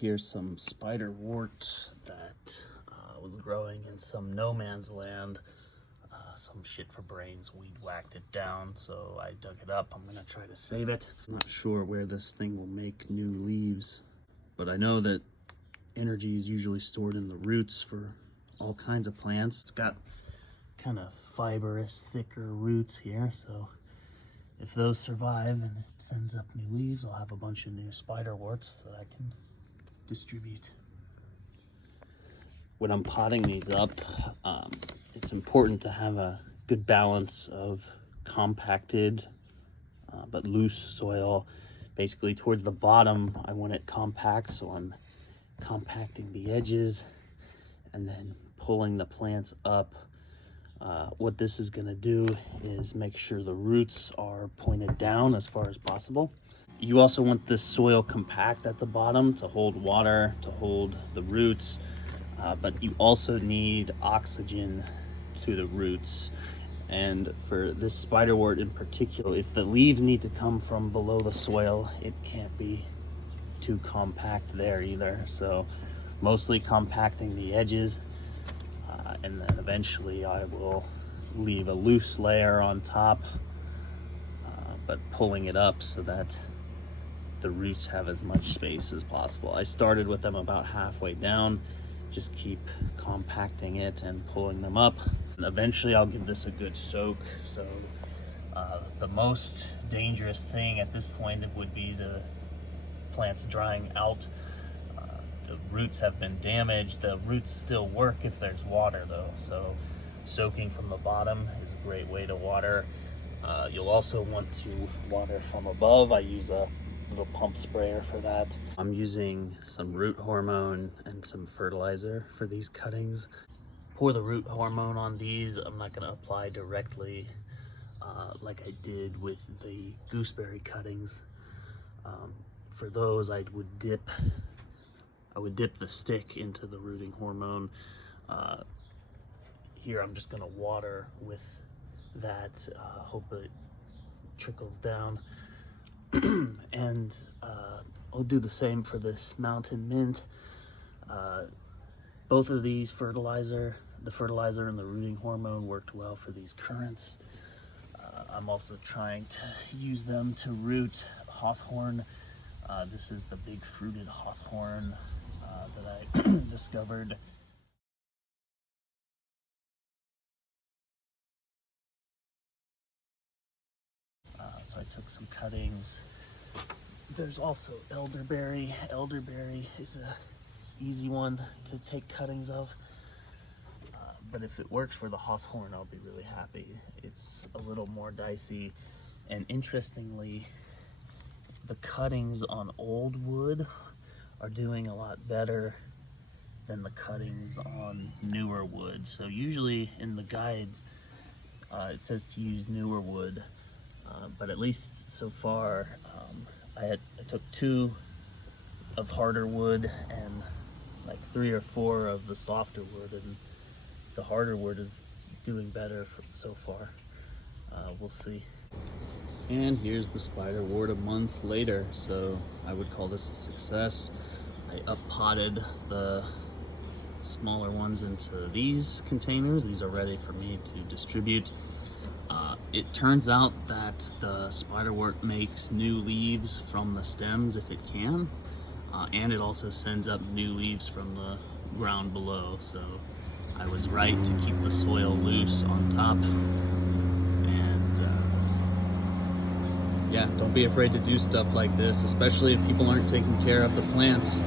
Here's some spiderwort that was growing in some no man's land. Some shit for brains, weed whacked it down, so I dug it up. I'm gonna try to save it. I'm not sure where this thing will make new leaves, but I know that energy is usually stored in the roots for all kinds of plants. It's got kind of fibrous, thicker roots here, so if those survive and it sends up new leaves, I'll have a bunch of new spiderworts that I can distribute. When I'm potting these up, it's important to have a good balance of compacted but loose soil. Basically towards the bottom, I want it compact, so I'm compacting the edges and then pulling the plants up. What this is going to do is make sure the roots are pointed down as far as possible. You also want this soil compact at the bottom to hold water, to hold the roots, but you also need oxygen to the roots. And for this spiderwort in particular, if the leaves need to come from below the soil, it can't be too compact there either. So mostly compacting the edges, and then eventually I will leave a loose layer on top, but pulling it up so that the roots have as much space as possible. I started with them about halfway down, just keep compacting it and pulling them up. And eventually I'll give this a good soak. So the most dangerous thing at this point would be the plants drying out. The roots have been damaged. The roots still work if there's water though, so soaking from the bottom is a great way to water. You'll also want to water from above. I use a little pump sprayer for that. I'm using some root hormone and some fertilizer for these cuttings. Pour the root hormone on these. I'm not going to apply directly like I did with the gooseberry cuttings. For those, I would dip the stick into the rooting hormone. Here I'm just going to water with that, hope it trickles down. And I'll do the same for this mountain mint. Both of these the fertilizer and the rooting hormone worked well for these currants. I'm also trying to use them to root Hawthorne. This is the big fruited Hawthorne that I discovered. So I took some cuttings. There's also elderberry. Elderberry is a easy one to take cuttings of. But if it works for the Hawthorne, I'll be really happy. It's a little more dicey. And interestingly, the cuttings on old wood are doing a lot better than the cuttings on newer wood. So usually in the guides, it says to use newer wood. But at least so far, I took 2 of harder wood and like 3 or 4 of the softer wood, and the harder wood is doing better so far. We'll see. And here's the spiderwort a month later, so I would call this a success. I up-potted the smaller ones into these containers. These are ready for me to distribute. It turns out that the spiderwort makes new leaves from the stems if it can, and it also sends up new leaves from the ground below. So I was right to keep the soil loose on top. And yeah, don't be afraid to do stuff like this, especially if people aren't taking care of the plants.